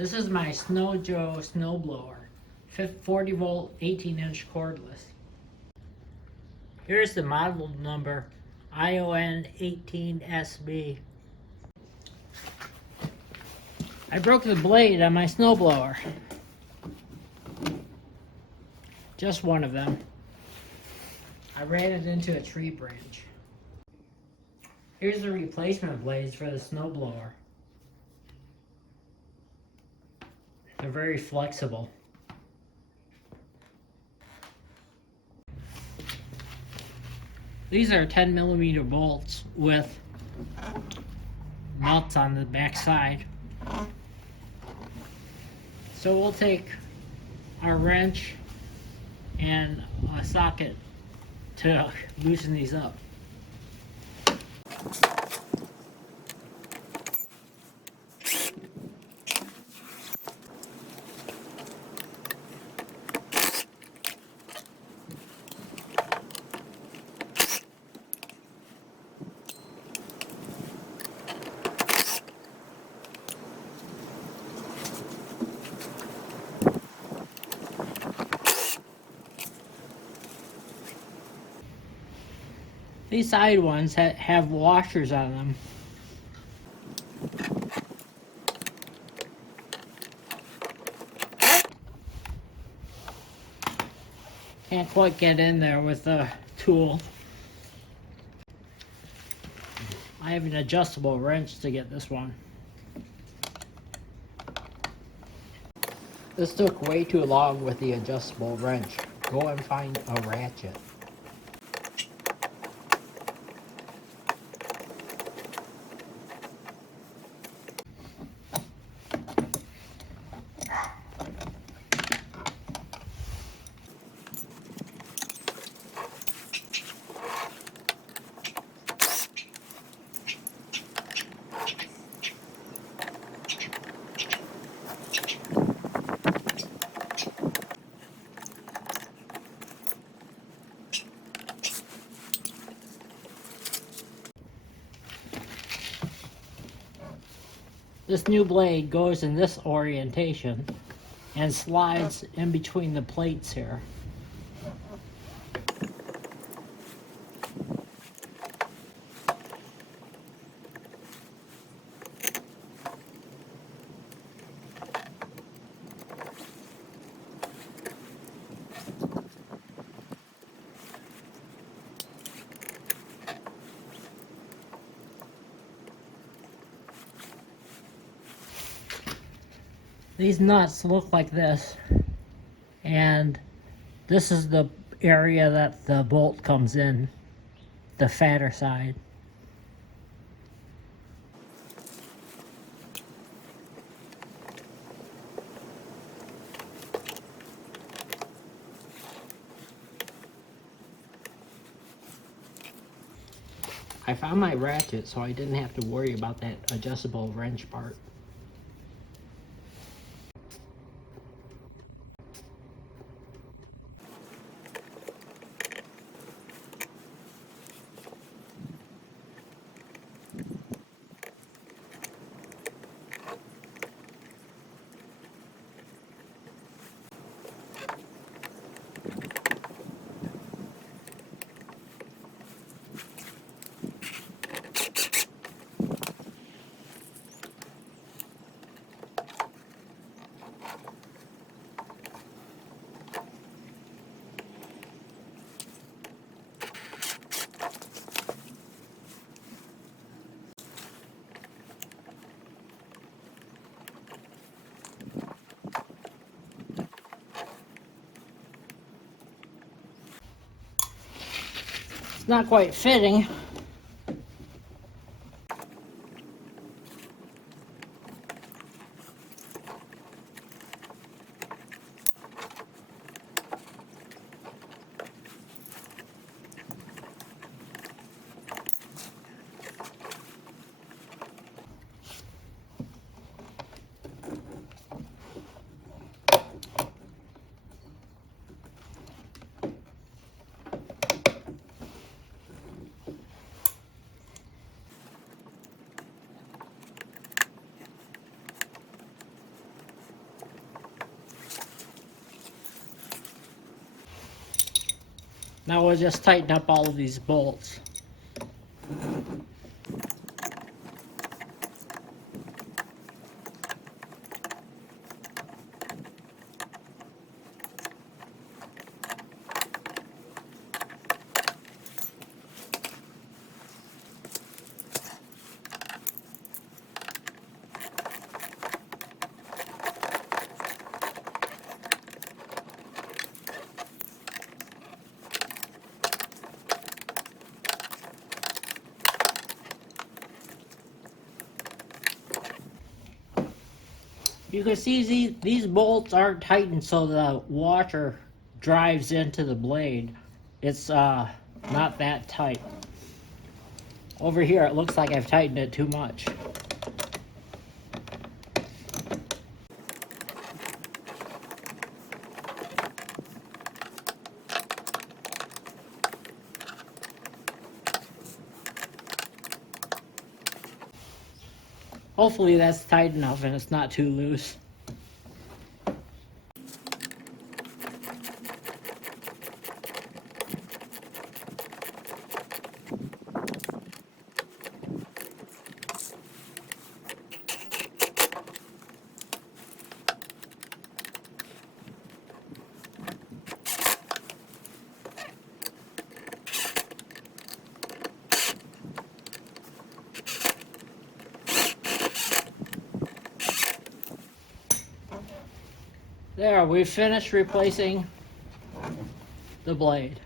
This is my Snow Joe snowblower, 40 volt, 18-inch cordless. Here's the model number, iON18SB. I broke the blade on my snowblower. Just one of them. I ran it into a tree branch. Here's the replacement blades for the snowblower. They're very flexible. These are 10mm bolts with nuts on the back side. So we'll take our wrench and a socket to loosen these up. These side ones have washers on them. Can't quite get in there with the tool. I have an adjustable wrench to get this one. This took way too long with the adjustable wrench. Go and find a ratchet. This new blade goes in this orientation and slides in between the plates here. These nuts look like this, and this is the area that the bolt comes in, the fatter side. I found my ratchet, so I didn't have to worry about that adjustable wrench part. It's not quite fitting. Now we'll just tighten up all of these bolts. You can see these bolts aren't tightened so the washer drives into the blade. It's not that tight. Over here it looks like I've tightened it too much. Hopefully that's tight enough and it's not too loose. There, we've finished replacing the blade.